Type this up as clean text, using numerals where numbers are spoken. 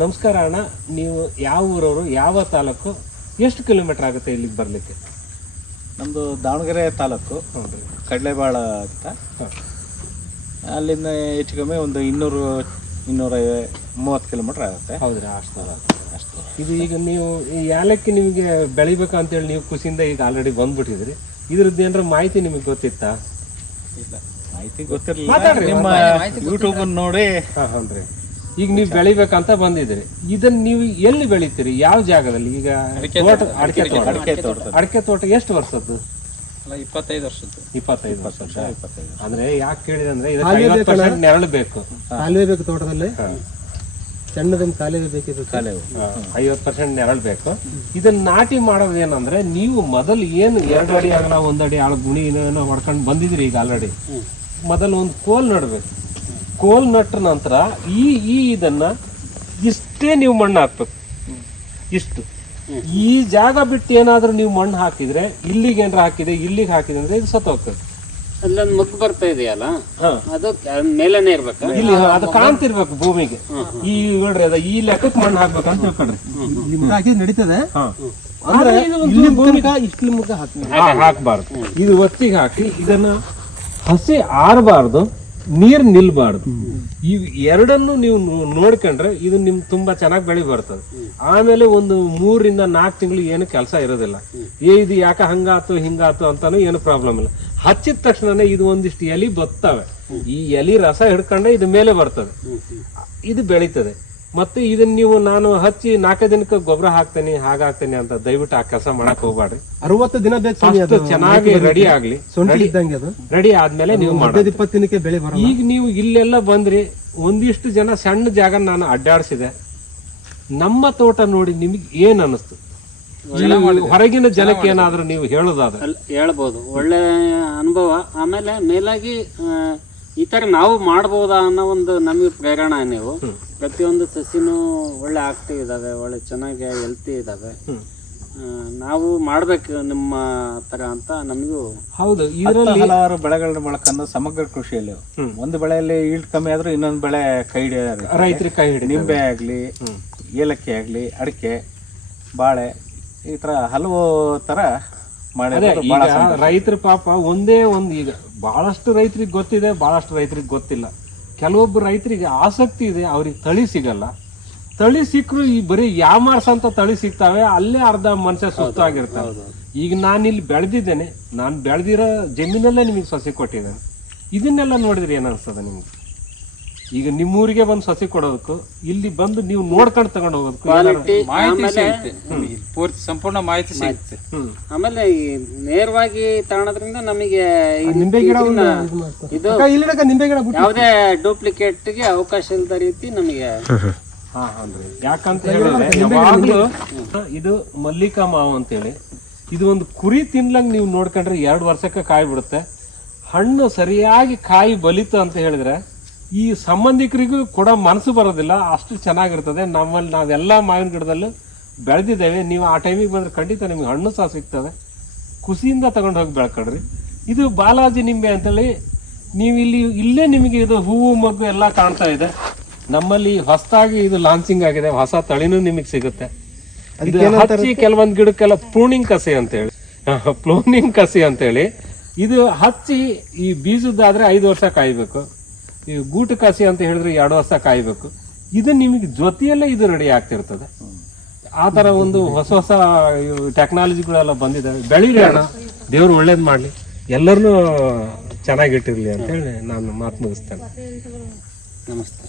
ನಮಸ್ಕಾರ ಅಣ್ಣ, ನೀವು ಯಾವ ಊರವರು, ಯಾವ ತಾಲೂಕು, ಎಷ್ಟು ಕಿಲೋಮೀಟರ್ ಆಗುತ್ತೆ ಇಲ್ಲಿಗೆ ಬರಲಿಕ್ಕೆ? ನಮ್ಮದು ದಾವಣಗೆರೆ ತಾಲೂಕು, ಕಡಲೆಬಾಳ ಅಂತ. ಅಲ್ಲಿಂದ ಹೆಚ್ಚು ಕಮ್ಮಿ ಒಂದು 200-230 ಕಿಲೋಮೀಟ್ರ್ ಆಗುತ್ತೆ. ಹೌದ್ರಾ? ಅಷ್ಟು. ಇದು ಈಗ ನೀವು ಈ ಏಲಕ್ಕಿ ನಿಮಗೆ ಬೆಳಿಬೇಕಂತೇಳಿ ನೀವು ಖುಷಿಯಿಂದ ಈಗ ಆಲ್ರೆಡಿ ಬಂದ್ಬಿಟ್ಟಿದ್ರಿ. ಇದ್ರದ್ದು ಏನಾರ ಮಾಹಿತಿ ನಿಮಗೆ ಗೊತ್ತಿತ್ತಾ? ಇಲ್ಲ, ಮಾಹಿತಿ ಗೊತ್ತಿರಲಿಲ್ಲ. ನಿಮ್ಮ ಯೂಟ್ಯೂಬ್ ನೋಡಿ. ಹಾಂ ರೀ. ಈಗ ನೀವು ಬೆಳಿಬೇಕಂತ ಬಂದಿದ್ದೀರಿ. ಇದನ್ನ ನೀವು ಎಲ್ಲಿ ಬೆಳಿತೀರಿ? ಯಾವ ಜಾಗದಲ್ಲಿ? ಈಗ ಅಡಿಕೆ ತೋಟ ಎಷ್ಟು ವರ್ಷದ್ದು? 25 ವರ್ಷದ್ದು. 25 ವರ್ಷ. ಅಂದ್ರೆ ಯಾಕೆ ಕೇಳಿದೆ ಅಂದ್ರೆ ಇದಕ್ಕೆ 50% ನೆರಳು ಬೇಕು. ಕಾಲುವೆ ಬೇಕು ತೋಟದಲ್ಲಿ, ಸಣ್ಣದೊಂದು ಕಾಲುವೆ ಬೇಕಿತ್ತು. 50% ನೆರಳು ಬೇಕು. ಇದನ್ನ ನಾಟಿ ಮಾಡೋದು ಏನಂದ್ರೆ, ನೀವು ಮೊದಲು ಏನು 2 ಅಡಿ ಆಗಲ 1 ಅಡಿ ಆಳ ಗುಣಿ ಹೊಡ್ಕೊಂಡು ಬಂದಿದ್ರಿ. ಈಗ ಆಲ್ರೆಡಿ ಮೊದಲು ಒಂದು ಕೋಲ್ ನಡ್ಬೇಕು. ಕೋಲ್ ನಟ್ಟ ನಂತರ ಇದನ್ನ ಇಷ್ಟೇ ನೀವು ಮಣ್ಣು ಹಾಕ್ಬೇಕು. ಇಷ್ಟು ಈ ಜಾಗ ಬಿಟ್ಟು ಏನಾದ್ರೂ ನೀವು ಮಣ್ಣು ಹಾಕಿದ್ರೆ, ಇಲ್ಲಿಗೆ ಏನಾರ ಹಾಕಿದೆ, ಇಲ್ಲಿಗೆ ಹಾಕಿದೆ ಅಂದ್ರೆ ಇದು ಸತ್ತೋಗ್ತದೆ. ಅಲ್ಲೊಂದು ಮುಗ್ಗು ಬರ್ತಾ ಇದೆಯಲ್ಲ, ಅದು ಮೇಲೇನೆ ಇರ್ಬೇಕು. ಇಲ್ಲಿ ಅದು ಕಾಣ್ತಿರ್ಬೇಕು ಭೂಮಿಗೆ. ಈ ನೋಡ್ರಿ, ಅದ ಈ ಲೆಕ್ಕಕ್ಕೆ ಮಣ್ಣು ಹಾಕ್ಬೇಕಂತ ತಿಳ್ಕೊಂಡ್ರಿ. ಹಾಕಿ ನಡೀತದೆ. ಹಾಕ್ಬಾರ್ದು. ಇದು ಒತ್ತಿಗೆ ಹಾಕಿ ಇದನ್ನ ಹಸಿ ಆರಬಾರ್ದು, ನೀರ್ ನಿಲ್ಬಾರ್ದು. ಇವ್ ಎರಡನ್ನು ನೀವು ನೋಡ್ಕೊಂಡ್ರೆ ಇದು ನಿಮ್ಗೆ ತುಂಬಾ ಚೆನ್ನಾಗಿ ಬೆಳಿ ಬರ್ತದೆ. ಆಮೇಲೆ ಒಂದು 3-4 ತಿಂಗಳು ಏನು ಕೆಲಸ ಇರೋದಿಲ್ಲ. ಇದು ಯಾಕೆ ಹಂಗಾತು ಹಿಂಗಾತು ಅಂತಾನು ಏನು ಪ್ರಾಬ್ಲಮ್ ಇಲ್ಲ. ಹಚ್ಚಿದ ತಕ್ಷಣನೇ ಇದು ಒಂದಿಷ್ಟು ಎಲಿ ಬರ್ತವೆ. ಈ ಎಲಿ ರಸ ಹಿಡ್ಕೊಂಡೆ ಇದು ಮೇಲೆ ಬರ್ತದೆ, ಇದು ಬೆಳೀತದೆ. ಮತ್ತೆ ಇದನ್ನ ನೀವು ನಾನು ಹಚ್ಚಿ 4 ದಿನಕ್ಕೆ ಗೊಬ್ಬರ ಹಾಕ್ತೇನೆ, ಹಾಗಾಗ್ತೇನೆ ಅಂತ ದಯವಿಟ್ಟು ಆ ಕೆಲಸ ಮಾಡಕ್ ಹೋಗ್ಬಾಡ್ರಿ. 60 ದಿನ ಬೇಕು. ಚೆನ್ನಾಗಿ ರೆಡಿ ಆಗ್ಲಿ. ರೆಡಿ ಆದ್ಮೇಲೆ ನೀವು 20 ದಿನಕ್ಕೆ ಬೆಳೆ ಬರೋದು. ಈಗ ನೀವು ಇಲ್ಲೆಲ್ಲ ಬಂದ್ರಿ, ಒಂದಿಷ್ಟು ಜನ ಸಣ್ಣ ಜಾಗ ನಾನು ಅಡ್ಡಾಡ್ಸಿದೆ. ನಮ್ಮ ತೋಟ ನೋಡಿ ನಿಮ್ಗೆ ಏನ್ ಅನಿಸ್ತು? ಹೊರಗಿನ ಜನಕ್ಕೆ ಏನಾದ್ರೂ ನೀವು ಹೇಳೋದಾದ್ರೆ ಹೇಳ್ಬೋದು. ಒಳ್ಳೆ ಅನುಭವ. ಆಮೇಲೆ ಮೇಲಾಗಿ ಈ ತರ ನಾವು ಮಾಡ್ಬೋದಾ ಅನ್ನೋ ಒಂದು ನಮಗೆ ಪ್ರೇರಣೆ. ನೀವು ಪ್ರತಿಯೊಂದು ಸಸಿನೂ ಒಳ್ಳೆ ಆಕ್ಟಿವ್ ಇದಾವೆ, ಒಳ್ಳೆ ಚೆನ್ನಾಗಿ ಹೆಲ್ತಿ ಇದಾವೆ. ನಾವು ಮಾಡ್ಬೇಕು ನಿಮ್ಮ ತರ ಅಂತ ನಮಗೂ. ಹೌದು, ಹಲವಾರು ಬೆಳೆಗಳನ್ನ ಬಳಕೊಂಡು ಸಮಗ್ರ ಕೃಷಿಯಲ್ಲಿ ಒಂದು ಬೆಳೆಯಲ್ಲಿ ಈಲ್ಡ್ ಕಮ್ಮಿ ಆದ್ರೂ ಇನ್ನೊಂದು ಬೆಳೆ ಕೈ ಹಿಡಿಯೋದು ರೈತರಿಗೆ ಕೈ ಹಿಡಿದು. ನಿಂಬೆ ಆಗ್ಲಿ, ಏಲಕ್ಕಿ ಆಗ್ಲಿ, ಅಡಿಕೆ, ಬಾಳೆ, ಈ ತರ ಹಲವು ತರ ರೈತರ ಪಾಪ ಒಂದೇ ಒಂದು. ಈಗ ಬಹಳಷ್ಟು ರೈತರಿಗೆ ಗೊತ್ತಿದೆ, ಬಹಳಷ್ಟು ರೈತರಿಗೆ ಗೊತ್ತಿಲ್ಲ. ಕೆಲವೊಬ್ಬರು ರೈತರಿಗೆ ಆಸಕ್ತಿ ಇದೆ, ಅವ್ರಿಗೆ ತಳಿ ಸಿಗಲ್ಲ. ತಳಿ ಸಿಕ್ಕರು ಈ ಬರೀ ಯಾಮಾರ್ಸಂತ ತಳಿ ಸಿಗ್ತಾವೆ, ಅಲ್ಲೇ ಅರ್ಧ ಮನುಷ್ಯ ಸುಸ್ತಾಗಿರ್ತಾವೆ. ಈಗ ನಾನು ಇಲ್ಲಿ ಬೆಳೆದಿದ್ದೇನೆ, ನಾನು ಬೆಳೆದಿರೋ ಜಮೀನಲ್ಲೇ ನಿಮಗೆ ಸಸಿ ಕೊಟ್ಟಿದ್ದೇನೆ. ಇದನ್ನೆಲ್ಲ ನೋಡಿದ್ರೆ ಏನ್ ಅನ್ಸ್ತದೆ ನಿಮ್ಗೆ? ಈಗ ನಿಮ್ಮೂರಿಗೆ ಬಂದು ಸಸಿ ಕೊಡೋದಕ್ಕೂ ಇಲ್ಲಿ ಬಂದು ನೀವು ನೋಡ್ಕೊಂಡು ತಗೊಂಡು ಹೋಗೋದಕ್ಕೂ ಸಂಪೂರ್ಣ ಮಾಹಿತಿ ಸಿಗುತ್ತೆ. ಆಮೇಲೆ ನೇರವಾಗಿ ತಗೊಳೋದ್ರಿಂದ ನಮಗೆ ನಿಂಬೆ ಗಿಡ ಇದು ಯಾವುದೇ ಡೂಪ್ಲಿಕೇಟ್ ಗೆ ಅವಕಾಶ ಇಲ್ಲದ ರೀತಿ ನಮಗೆ. ಯಾಕಂತ ಹೇಳಿದ್ರೆ ಯಾವಾಗ್ಲೂ ಇದು ಮಲ್ಲಿಕಾ ಮಾವು ಅಂತೇಳಿ, ಇದು ಒಂದು ಕುರಿ ತಿನ್ಲಂಗ್ ನೀವು ನೋಡ್ಕೊಂಡ್ರೆ 2 ವರ್ಷಕ್ಕೆ ಕಾಯಿ ಬಿಡುತ್ತೆ. ಹಣ್ಣು ಸರಿಯಾಗಿ ಕಾಯಿ ಬಲಿತು ಅಂತ ಹೇಳಿದ್ರೆ ಈ ಸಂಬಂಧಿಕರಿಗೂ ಕೂಡ ಮನಸ್ಸು ಬರೋದಿಲ್ಲ, ಅಷ್ಟು ಚೆನ್ನಾಗಿರ್ತದೆ. ನಮ್ಮಲ್ಲಿ ನಾವೆಲ್ಲ ಮಾವಿನ ಗಿಡದಲ್ಲೂ ಬೆಳೆದಿದ್ದೇವೆ. ನೀವು ಆ ಟೈಮಿಗೆ ಬಂದ್ರೆ ಖಂಡಿತ ನಿಮ್ಗೆ ಹಣ್ಣು ಸಹ ಸಿಗ್ತದೆ. ಖುಷಿಯಿಂದ ತಗೊಂಡು ಹೋಗಿ ಬೆಳ್ಕೊಡ್ರಿ. ಇದು ಬಾಲಾಜಿ ನಿಂಬೆ ಅಂತೇಳಿ, ನೀವು ಇಲ್ಲೇ ನಿಮಗೆ ಇದು ಹೂವು ಮಗ್ಗು ಎಲ್ಲ ಕಾಣ್ತಾ ಇದೆ. ನಮ್ಮಲ್ಲಿ ಹೊಸದಾಗಿ ಇದು ಲಾಂಚಿಂಗ್ ಆಗಿದೆ, ಹೊಸ ತಳಿನೂ ನಿಮಗೆ ಸಿಗುತ್ತೆ. ಹಚ್ಚಿ ಕೆಲವೊಂದು ಗಿಡಕ್ಕೆಲ್ಲ ಪ್ರೂನಿಂಗ್ ಕಸಿ ಅಂತೇಳಿ ಇದು ಹಚ್ಚಿ, ಈ ಬೀಜದ್ದಾದ್ರೆ 5 ವರ್ಷ ಕಾಯ್ಬೇಕು. ಈ ಗೂಟು ಕಸಿ ಅಂತ ಹೇಳಿದ್ರೆ 2 ವರ್ಷ ಕಾಯ್ಬೇಕು. ಇದು ನಿಮಗೆ ಜೊತೆಯಲ್ಲೇ ಇದು ರೆಡಿ ಆಗ್ತಿರ್ತದೆ. ಆ ತರ ಒಂದು ಹೊಸ ಟೆಕ್ನಾಲಜಿಗಳೆಲ್ಲ ಬಂದಿದ್ದಾವೆ. ಬೆಳೀರಿ ಅಣ್ಣ, ದೇವ್ರು ಒಳ್ಳೇದ್ ಮಾಡ್ಲಿ, ಎಲ್ಲರನ್ನೂ ಚೆನ್ನಾಗಿಟ್ಟಿರ್ಲಿ ಅಂತ ಹೇಳಿ ನಾನು ಮಾತು ಮುಗಿಸ್ತೇನೆ. ನಮಸ್ತೆ.